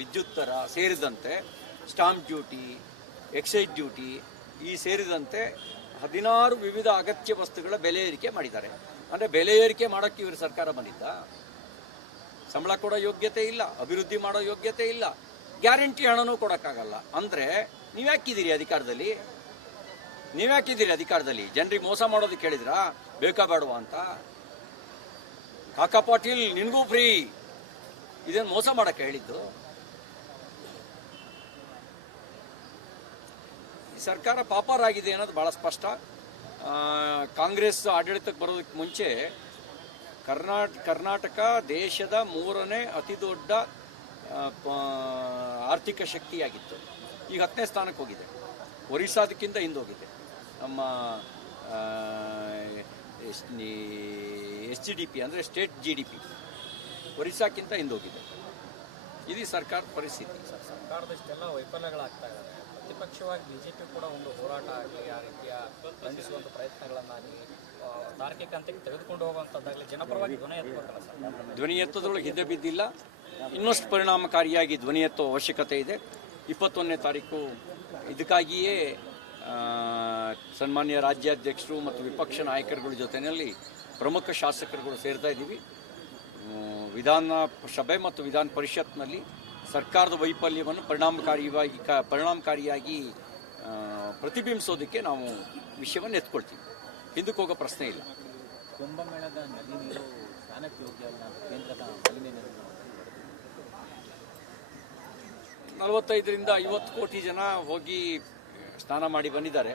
ವಿದ್ಯುತ್ ದರ ಸೇರಿದಂತೆ ಸ್ಟಾಂಪ್ ಡ್ಯೂಟಿ, ಎಕ್ಸೈಸ್ ಡ್ಯೂಟಿ ಈ ಸೇರಿದಂತೆ 16 ವಿವಿಧ ಅಗತ್ಯ ವಸ್ತುಗಳ ಬೆಲೆ ಏರಿಕೆ ಮಾಡಿದ್ದಾರೆ. ಅಂದರೆ ಬೆಲೆ ಏರಿಕೆ ಮಾಡೋಕ್ಕೆ ಇವರು ಸರ್ಕಾರ ಬಂದಿದ್ದ? ಸಂಬಳ ಕೊಡೋ ಯೋಗ್ಯತೆ ಇಲ್ಲ, ಅಭಿವೃದ್ಧಿ ಮಾಡೋ ಯೋಗ್ಯತೆ ಇಲ್ಲ, ಗ್ಯಾರಂಟಿ ಹಣನೂ ಕೊಡೋಕ್ಕಾಗಲ್ಲ. ಅಂದರೆ ನೀವ್ಯಾಕಿದ್ದೀರಿ ಅಧಿಕಾರದಲ್ಲಿ? ಜನರಿಗೆ ಮೋಸ ಮಾಡೋದಕ್ಕೆ ಹೇಳಿದ್ರಾ? ಬೇಕಾ ಬೇಡವಾ ಅಂತ? ಕಾಕಾ ಪಾಟೀಲ್ ನಿನಗೂ ಫ್ರೀ, ಇದೇನು ಮೋಸ ಮಾಡೋಕ್ಕೆ ಹೇಳಿದ್ದು? ಈ ಸರ್ಕಾರ ಪಾಪರಾಗಿದೆ ಅನ್ನೋದು ಭಾಳ ಸ್ಪಷ್ಟ. ಕಾಂಗ್ರೆಸ್ ಆಡಳಿತಕ್ಕೆ ಬರೋದಕ್ಕೆ ಮುಂಚೆ ಕರ್ನಾಟಕ ದೇಶದ 3ನೇ ಅತಿ ದೊಡ್ಡ ಆರ್ಥಿಕ ಶಕ್ತಿಯಾಗಿತ್ತು. ಈಗ 10ನೇ ಸ್ಥಾನಕ್ಕೆ ಹೋಗಿದೆ. ಒರಿಸ್ಸಾದಕ್ಕಿಂತ ಹಿಂದೋಗಿದೆ. ನಮ್ಮ SGDP ಅಂದರೆ ಸ್ಟೇಟ್ GDP ಒರಿಸ್ಸಾಕ್ಕಿಂತ ಹಿಂದೋಗಿದೆ. ಇದು ಸರ್ಕಾರದ ಪರಿಸ್ಥಿತಿ. ಸರ್ಕಾರದಷ್ಟೆಲ್ಲ ವೈಫಲ್ಯಗಳಾಗ್ತಾ ಇದ್ದಾರೆ. ಪ್ರತಿಪಕ್ಷವಾಗಿ ಬಿಜೆಪಿ ಕೂಡ ಒಂದು ಹೋರಾಟ ಆಗಲಿ, ಆ ರೀತಿಯ ಬಂಧಿಸುವಂಥ ಪ್ರಯತ್ನಗಳನ್ನಾಗಲಿ, ತಾರ್ಕಿಕ ಹಂತಕ್ಕೆ ತೆಗೆದುಕೊಂಡು ಹೋಗುವಂಥದ್ದಾಗಲಿ ಜನಪರವಾಗಿ ಧ್ವನಿ ಎತ್ತಬೇಕಲ್ಲ ಸರ್? ಧ್ವನಿ ಎತ್ತೋದ್ರೊಳಗೆ ಹಿಂದೆ ಬಿದ್ದಿಲ್ಲ. ಇನ್ನಷ್ಟು ಪರಿಣಾಮಕಾರಿಯಾಗಿ ಧ್ವನಿ ಎತ್ತೋ ಅವಶ್ಯಕತೆ ಇದೆ. 21ನೇ ತಾರೀಕು ಇದಕ್ಕಾಗಿಯೇ ಸನ್ಮಾನ್ಯ ರಾಜ್ಯಾಧ್ಯಕ್ಷರು ಮತ್ತು ವಿಪಕ್ಷ ನಾಯಕರುಗಳ ಜೊತೆಯಲ್ಲಿ ಪ್ರಮುಖ ಶಾಸಕರುಗಳು ಸೇರ್ತಾ ಇದ್ದೀವಿ. ವಿಧಾನ ಸಭೆ ಮತ್ತು ವಿಧಾನ ಪರಿಷತ್ನಲ್ಲಿ ಸರ್ಕಾರದ ವೈಫಲ್ಯವನ್ನು ಪರಿಣಾಮಕಾರಿಯಾಗಿ ಪ್ರತಿಬಿಂಬಿಸೋದಕ್ಕೆ ನಾವು ವಿಷಯವನ್ನು ಎತ್ಕೊಳ್ತೀವಿ. ಹಿಂದಕ್ಕೆ ಹೋಗೋ ಪ್ರಶ್ನೆ ಇಲ್ಲ. ಕುಂಭಮೇಳದ ನದಿ ನೀರು ಸ್ನಾನಕ್ಕೆ ಯೋಗ್ಯ ಅಲ್ಲ, ಕೇಂದ್ರದ ಮಾಲಿನ್ಯ ನಿರ್ಮಾಣ 45ರಿಂದ 50 ಕೋಟಿ ಜನ ಹೋಗಿ ಸ್ನಾನ ಮಾಡಿ ಬಂದಿದ್ದಾರೆ.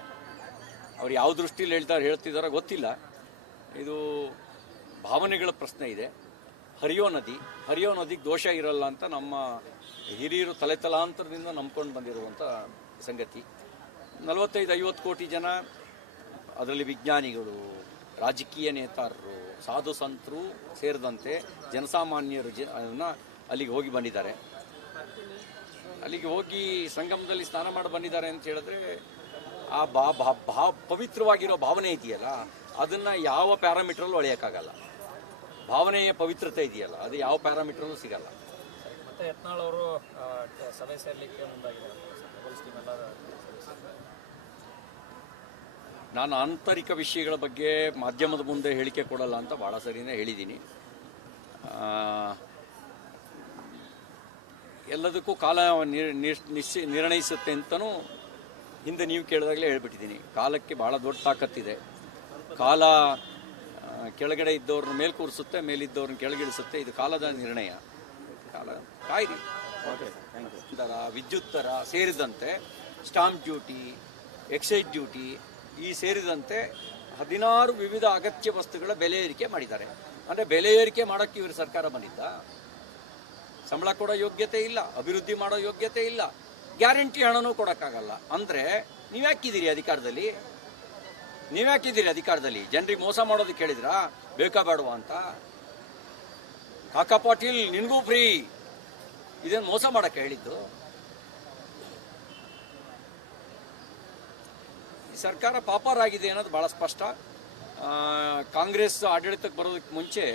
ಅವ್ರು ಯಾವ ದೃಷ್ಟಿಯಲ್ಲಿ ಹೇಳ್ತಿದ್ದಾರೋ ಗೊತ್ತಿಲ್ಲ. ಇದು ಭಾವನೆಗಳ ಪ್ರಶ್ನೆ ಇದೆ. ಹರಿಯೋ ನದಿಗೆ ದೋಷ ಇರಲ್ಲ ಅಂತ ನಮ್ಮ ಹಿರಿಯರು ತಲೆತಲಾಂತರದಿಂದ ನಂಬ್ಕೊಂಡು ಬಂದಿರುವಂಥ ಸಂಗತಿ. 45-50 ಕೋಟಿ ಜನ, ಅದರಲ್ಲಿ ವಿಜ್ಞಾನಿಗಳು, ರಾಜಕೀಯ ನೇತಾರರು, ಸಾಧು ಸಂತರು ಸೇರಿದಂತೆ ಜನಸಾಮಾನ್ಯರು ಅಲ್ಲಿಗೆ ಹೋಗಿ ಬಂದಿದ್ದಾರೆ. ಅಲ್ಲಿಗೆ ಹೋಗಿ ಸಂಗಮದಲ್ಲಿ ಸ್ನಾನ ಮಾಡಿ ಬಂದಿದ್ದಾರೆ ಅಂತ ಹೇಳಿದ್ರೆ ಆ ಪವಿತ್ರವಾಗಿರೋ ಭಾವನೆ ಇದೆಯಲ್ಲ, ಅದನ್ನು ಯಾವ ಪ್ಯಾರಾಮೀಟ್ರಲ್ಲೂ ಅಳೆಯೋಕ್ಕಾಗಲ್ಲ. ಭಾವನೆಯ ಪವಿತ್ರತೆ ಇದೆಯಲ್ಲ, ಅದು ಯಾವ ಪ್ಯಾರಾಮೀಟ್ರಲ್ಲೂ ಸಿಗಲ್ಲ. ಮತ್ತೆ ಯತ್ನಾಳ್ ಅವರು ಸಭೆ ಸೇರಲಿಕ್ಕೆ ಮುಂದಾಗಿದ್ದಾರೆ. ನಾನು ಆಂತರಿಕ ವಿಷಯಗಳ ಬಗ್ಗೆ ಮಾಧ್ಯಮದ ಮುಂದೆ ಹೇಳಿಕೆ ಕೊಡಲ್ಲ ಅಂತ ಭಾಳ ಸರಿನೇ ಹೇಳಿದ್ದೀನಿ. ಎಲ್ಲದಕ್ಕೂ ಕಾಲ ನಿರ್ಣಯಿಸುತ್ತೆ ಅಂತಲೂ ಹಿಂದೆ ನೀವು ಕೇಳಿದಾಗಲೇ ಹೇಳ್ಬಿಟ್ಟಿದ್ದೀನಿ. ಕಾಲಕ್ಕೆ ಭಾಳ ದೊಡ್ಡ ತಾಕತ್ತಿದೆ. ಕಾಲ ಕೆಳಗಡೆ ಇದ್ದವ್ರನ್ನ ಮೇಲೆ ಕೂರಿಸುತ್ತೆ, ಮೇಲಿದ್ದವ್ರನ್ನ ಕೆಳಗಿಳಿಸುತ್ತೆ. ಇದು ಕಾಲದ ನಿರ್ಣಯ. ಕಾಲ ಕಾಯಿರಿ. ದರ, ವಿದ್ಯುತ್ ದರ ಸೇರಿದಂತೆ ಸ್ಟಾಂಪ್ ಡ್ಯೂಟಿ, ಎಕ್ಸೈಸ್ ಡ್ಯೂಟಿ ಈ ಸೇರಿದಂತೆ 16 ವಿವಿಧ ಅಗತ್ಯ ವಸ್ತುಗಳ ಬೆಲೆ ಏರಿಕೆ ಮಾಡಿದ್ದಾರೆ. ಅಂದರೆ ಬೆಲೆ ಏರಿಕೆ ಮಾಡೋಕ್ಕೆ ಇವರು ಸರ್ಕಾರ ಬಂದಿದ್ದ? ಸಂಬಳ ಕೊಡೋ ಯೋಗ್ಯತೆ ಇಲ್ಲ, ಅಭಿವೃದ್ಧಿ ಮಾಡೋ ಯೋಗ್ಯತೆ ಇಲ್ಲ, ಗ್ಯಾರಂಟಿ ಹಣನೂ ಕೊಡೋಕ್ಕಾಗಲ್ಲ. ಅಂದರೆ ನೀವ್ಯಾಕಿದ್ದೀರಿ ಅಧಿಕಾರದಲ್ಲಿ? ಜನರಿಗೆ ಮೋಸ ಮಾಡೋದಕ್ಕೆ ಹೇಳಿದ್ರಾ? ಬೇಕಾ ಬೇಡವಾ ಅಂತ? ಕಾಕಾ ಪಾಟೀಲ್ ನಿನಗೂ ಫ್ರೀ, ಇದೇನು ಮೋಸ ಮಾಡೋಕ್ಕೆ ಹೇಳಿದ್ದು? ಈ ಸರ್ಕಾರ ಪಾಪರಾಗಿದೆ ಅನ್ನೋದು ಭಾಳ ಸ್ಪಷ್ಟ. ಕಾಂಗ್ರೆಸ್ ಆಡಳಿತಕ್ಕೆ ಬರೋದಕ್ಕೆ ಮುಂಚೆ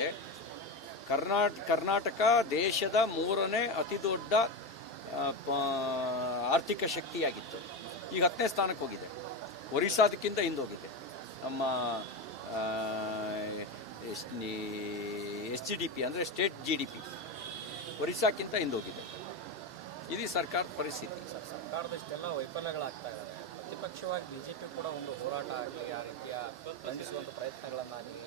ಕರ್ನಾಟಕ ದೇಶದ 3ನೇ ಅತಿ ದೊಡ್ಡ ಆರ್ಥಿಕ ಶಕ್ತಿಯಾಗಿತ್ತು. ಈಗ 10ನೇ ಸ್ಥಾನಕ್ಕೆ ಹೋಗಿದೆ. ಒರಿಸ್ಸಾದಕ್ಕಿಂತ ಹಿಂದೋಗಿದೆ. ನಮ್ಮ SGDP ಅಂದರೆ ಸ್ಟೇಟ್ GDP ಒರಿಸ್ಸಾಕ್ಕಿಂತ ಹಿಂದೋಗಿದೆ. ಇದು ಸರ್ಕಾರದ ಪರಿಸ್ಥಿತಿ. ಸರ್ಕಾರದಷ್ಟೆಲ್ಲ ವೈಫಲ್ಯಗಳಾಗ್ತಾ ಇದ್ದಾರೆ. ಪ್ರತಿಪಕ್ಷವಾಗಿ ಬಿಜೆಪಿ ಕೂಡ ಒಂದು ಹೋರಾಟ ಆಗಲಿ, ಆ ರೀತಿಯ ಬಂಧಿಸುವಂಥ ಪ್ರಯತ್ನಗಳನ್ನಾಗಲಿ,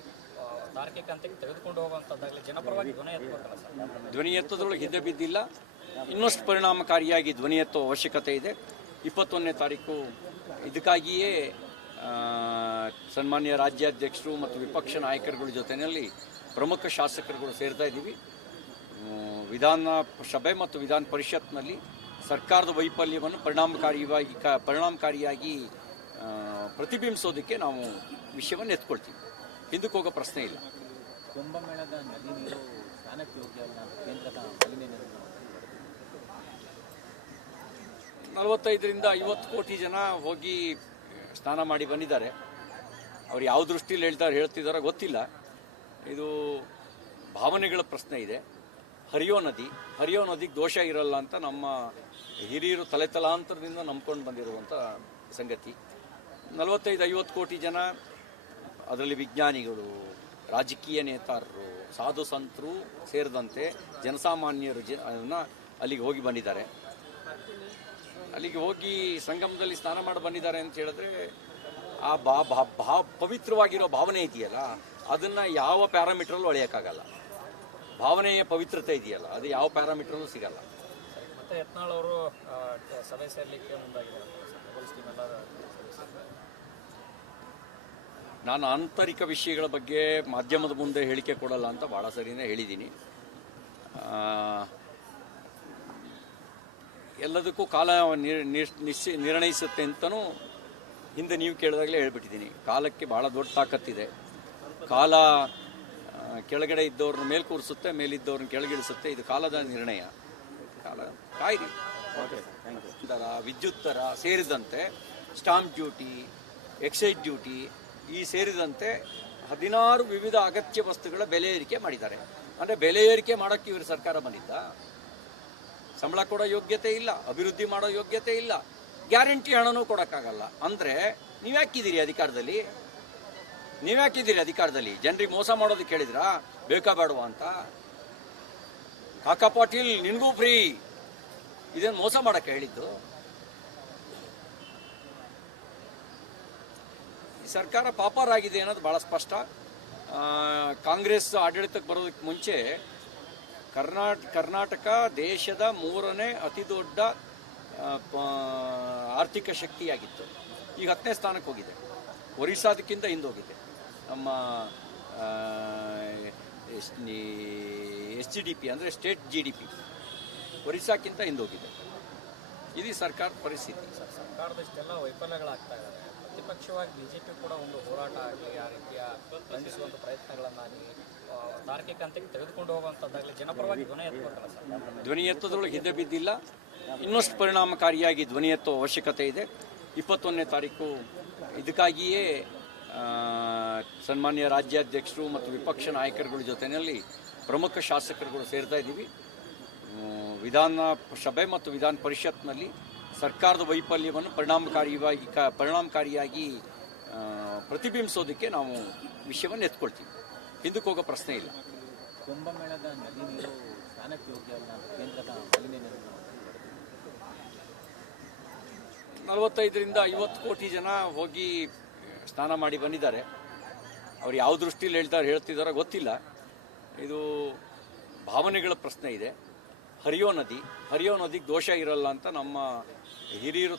ತಾರ್ಕಿಕ ಹಂತಕ್ಕೆ ತೆಗೆದುಕೊಂಡು ಹೋಗುವಂಥದ್ದಾಗಲಿ ಜನಪರವಾಗಿ ಧ್ವನಿ ಎತ್ತಬೇಕಲ್ಲ ಸರ್? ಧ್ವನಿ ಎತ್ತೋದ್ರೊಳಗೆ ಹಿಂದೆ ಬಿದ್ದಿಲ್ಲ. ಇನ್ನಷ್ಟು ಪರಿಣಾಮಕಾರಿಯಾಗಿ ಧ್ವನಿ ಎತ್ತೋ ಅವಶ್ಯಕತೆ ಇದೆ. 21ನೇ ತಾರೀಕು ಇದಕ್ಕಾಗಿಯೇ ಸನ್ಮಾನ್ಯ ರಾಜ್ಯಾಧ್ಯಕ್ಷರು ಮತ್ತು ವಿಪಕ್ಷ ನಾಯಕರುಗಳ ಜೊತೆಯಲ್ಲಿ ಪ್ರಮುಖ ಶಾಸಕರುಗಳು ಸೇರ್ತಾ ಇದ್ದೀವಿ. ವಿಧಾನ ಸಭೆ ಮತ್ತು ವಿಧಾನ ಪರಿಷತ್ನಲ್ಲಿ ಸರ್ಕಾರದ ವೈಫಲ್ಯವನ್ನು ಪರಿಣಾಮಕಾರಿಯಾಗಿ ಪ್ರತಿಬಿಂಬಿಸೋದಕ್ಕೆ ನಾವು ವಿಷಯವನ್ನು ಎತ್ಕೊಳ್ತೀವಿ. ಹಿಂದಕ್ಕೆ ಹೋಗೋ ಪ್ರಶ್ನೆ ಇಲ್ಲ. ಕುಂಭಮೇಳದ ನದಿ ನೀರು ಸ್ನಾನಕ್ಕೆ ಯೋಗ್ಯ ಅಲ್ಲ, ಕೇಂದ್ರದ ಮಾಲಿನ್ಯ ನಿರ್ಮಾಣ 45ರಿಂದ 50 ಕೋಟಿ ಜನ ಹೋಗಿ ಸ್ನಾನ ಮಾಡಿ ಬಂದಿದ್ದಾರೆ. ಅವ್ರು ಯಾವ ದೃಷ್ಟಿಯಲ್ಲಿ ಹೇಳ್ತಿದ್ದಾರೋ ಗೊತ್ತಿಲ್ಲ. ಇದು ಭಾವನೆಗಳ ಪ್ರಶ್ನೆ ಇದೆ. ಹರಿಯೋ ನದಿಗೆ ದೋಷ ಇರಲ್ಲ ಅಂತ ನಮ್ಮ ಹಿರಿಯರು ತಲೆತಲಾಂತರದಿಂದ ನಂಬ್ಕೊಂಡು ಬಂದಿರುವಂಥ ಸಂಗತಿ. 45-50 ಕೋಟಿ ಜನ, ಅದರಲ್ಲಿ ವಿಜ್ಞಾನಿಗಳು, ರಾಜಕೀಯ ನೇತಾರರು, ಸಾಧು ಸಂತರು ಸೇರಿದಂತೆ ಜನಸಾಮಾನ್ಯರು ಅಲ್ಲಿಗೆ ಹೋಗಿ ಬಂದಿದ್ದಾರೆ. ಅಲ್ಲಿಗೆ ಹೋಗಿ ಸಂಗಮದಲ್ಲಿ ಸ್ನಾನ ಮಾಡಿ ಬಂದಿದ್ದಾರೆ ಅಂತ ಹೇಳಿದ್ರೆ ಆ ಪವಿತ್ರವಾಗಿರೋ ಭಾವನೆ ಇದೆಯಲ್ಲ, ಅದನ್ನು ಯಾವ ಪ್ಯಾರಾಮೀಟ್ರಲ್ಲೂ ಅಳೆಯೋಕ್ಕಾಗಲ್ಲ. ಭಾವನೆಯ ಪವಿತ್ರತೆ ಇದೆಯಲ್ಲ, ಅದು ಯಾವ ಪ್ಯಾರಾಮೀಟ್ರಲ್ಲೂ ಸಿಗಲ್ಲ. ಮತ್ತೆ ಯತ್ನಾಳ್ ಅವರು ಸಭೆ ಸೇರಲಿಕ್ಕೆ ಮುಂದಾಗಿದ್ದಾರೆ. ನಾನು ಆಂತರಿಕ ವಿಷಯಗಳ ಬಗ್ಗೆ ಮಾಧ್ಯಮದ ಮುಂದೆ ಹೇಳಿಕೆ ಕೊಡಲ್ಲ ಅಂತ ಭಾಳ ಸರಿನೇ ಹೇಳಿದ್ದೀನಿ. ಎಲ್ಲದಕ್ಕೂ ಕಾಲ ನಿರ್ಣಯಿಸುತ್ತೆ ಅಂತಲೂ ಹಿಂದೆ ನೀವು ಕೇಳಿದಾಗಲೇ ಹೇಳ್ಬಿಟ್ಟಿದ್ದೀನಿ. ಕಾಲಕ್ಕೆ ಭಾಳ ದೊಡ್ಡ ತಾಕತ್ತಿದೆ. ಕಾಲ ಕೆಳಗಡೆ ಇದ್ದವ್ರನ್ನ ಮೇಲೆ ಕೂರಿಸುತ್ತೆ, ಮೇಲಿದ್ದವ್ರನ್ನ ಕೆಳಗಿಳಿಸುತ್ತೆ. ಇದು ಕಾಲದ ನಿರ್ಣಯ. ಕಾಲ ಕಾಯಿರಿ. ದರ, ವಿದ್ಯುತ್ ದರ ಸೇರಿದಂತೆ ಸ್ಟಾಂಪ್ ಡ್ಯೂಟಿ, ಎಕ್ಸೈಸ್ ಡ್ಯೂಟಿ ಈ ಸೇರಿದಂತೆ 16 ವಿವಿಧ ಅಗತ್ಯ ವಸ್ತುಗಳ ಬೆಲೆ ಏರಿಕೆ ಮಾಡಿದ್ದಾರೆ. ಅಂದರೆ ಬೆಲೆ ಏರಿಕೆ ಮಾಡೋಕ್ಕೆ ಇವರು ಸರ್ಕಾರ ಬಂದಿದ್ದ? ಸಂಬಳ ಕೊಡೋ ಯೋಗ್ಯತೆ ಇಲ್ಲ, ಅಭಿವೃದ್ಧಿ ಮಾಡೋ ಯೋಗ್ಯತೆ ಇಲ್ಲ, ಗ್ಯಾರಂಟಿ ಹಣನೂ ಕೊಡೋಕ್ಕಾಗಲ್ಲ. ಅಂದರೆ ನೀವ್ಯಾಕಿದ್ದೀರಿ ಅಧಿಕಾರದಲ್ಲಿ? ಜನರಿಗೆ ಮೋಸ ಮಾಡೋದಕ್ಕೆ ಹೇಳಿದ್ರಾ? ಬೇಕಾ ಬೇಡವಾ ಅಂತ? ಕಾಕಾ ಪಾಟೀಲ್ ನಿನಗೂ ಫ್ರೀ, ಇದೇನು ಮೋಸ ಮಾಡೋಕ್ಕೆ ಹೇಳಿದ್ದು? ಈ ಸರ್ಕಾರ ಪಾಪರಾಗಿದೆ ಅನ್ನೋದು ಭಾಳ ಸ್ಪಷ್ಟ. ಕಾಂಗ್ರೆಸ್ ಆಡಳಿತಕ್ಕೆ ಬರೋದಕ್ಕೆ ಮುಂಚೆ ಕರ್ನಾಟಕ ದೇಶದ 3ನೇ ಅತಿ ದೊಡ್ಡ ಆರ್ಥಿಕ ಶಕ್ತಿಯಾಗಿತ್ತು. ಈಗ 10ನೇ ಸ್ಥಾನಕ್ಕೆ ಹೋಗಿದೆ. ಒರಿಸ್ಸಾದಕ್ಕಿಂತ ಹಿಂದೋಗಿದೆ. ನಮ್ಮ SGDP ಅಂದರೆ ಸ್ಟೇಟ್ GDP ಒರಿಸ್ಸಾಕ್ಕಿಂತ ಹಿಂದೋಗಿದೆ. ಇದು ಸರ್ಕಾರದ ಪರಿಸ್ಥಿತಿ. ಸರ್ಕಾರದಷ್ಟೆಲ್ಲ ವೈಫಲ್ಯಗಳಾಗ್ತಾ ಇದ್ದಾರೆ. ಪ್ರತಿಪಕ್ಷವಾಗಿ ಬಿಜೆಪಿ ಕೂಡ ಒಂದು ಹೋರಾಟ ಆಗಲಿ, ಆ ರೀತಿಯ ಬಂಧಿಸುವಂಥ ಪ್ರಯತ್ನಗಳನ್ನಾಗಲಿ, ತಾರ್ಕಿಕ ಹಂತಕ್ಕೆ ತೆಗೆದುಕೊಂಡು ಹೋಗುವಂಥದ್ದಾಗಲಿ ಜನಪರವಾಗಿ ಧ್ವನಿ ಎತ್ತಬೇಕಲ್ಲ ಸರ್? ಧ್ವನಿ ಎತ್ತೋದ್ರೊಳಗೆ ಹಿಂದೆ ಬಿದ್ದಿಲ್ಲ. ಇನ್ನಷ್ಟು ಪರಿಣಾಮಕಾರಿಯಾಗಿ ಧ್ವನಿ ಎತ್ತೋ ಅವಶ್ಯಕತೆ ಇದೆ. 21ನೇ ತಾರೀಕು ಇದಕ್ಕಾಗಿಯೇ ಸನ್ಮಾನ್ಯ ರಾಜ್ಯಾಧ್ಯಕ್ಷರು ಮತ್ತು ವಿಪಕ್ಷ ನಾಯಕರುಗಳ ಜೊತೆಯಲ್ಲಿ ಪ್ರಮುಖ ಶಾಸಕರುಗಳು ಸೇರ್ತಾ ಇದ್ದೀವಿ. ವಿಧಾನ ಸಭೆ ಮತ್ತು ವಿಧಾನ ಪರಿಷತ್ನಲ್ಲಿ ಸರ್ಕಾರದ ವೈಫಲ್ಯವನ್ನು ಪರಿಣಾಮಕಾರಿಯಾಗಿ ಪ್ರತಿಬಿಂಬಿಸೋದಕ್ಕೆ ನಾವು ವಿಷಯವನ್ನು ಎತ್ಕೊಳ್ತೀವಿ. ಹಿಂದಕ್ಕೆ ಹೋಗೋ ಪ್ರಶ್ನೆ ಇಲ್ಲ. ಕುಂಭಮೇಳದ ನದಿ ನೀರು ಸ್ನಾನಕ್ಕೆ ಯೋಗ್ಯ ಅಲ್ಲ, ಕೇಂದ್ರದ ಮಾಲಿನ್ಯ ನಿರ್ವಹಣೆ 45-50 ಕೋಟಿ ಜನ ಹೋಗಿ ಸ್ನಾನ ಮಾಡಿ ಬಂದಿದ್ದಾರೆ. ಅವ್ರು ಯಾವ ದೃಷ್ಟಿಯಲ್ಲಿ ಹೇಳ್ತಿದ್ದಾರೋ ಗೊತ್ತಿಲ್ಲ. ಇದು ಭಾವನೆಗಳ ಪ್ರಶ್ನೆ ಇದೆ. ಹರಿಯೋ ನದಿಗೆ ದೋಷ ಇರಲ್ಲ ಅಂತ ನಮ್ಮ ಹಿರಿಯರು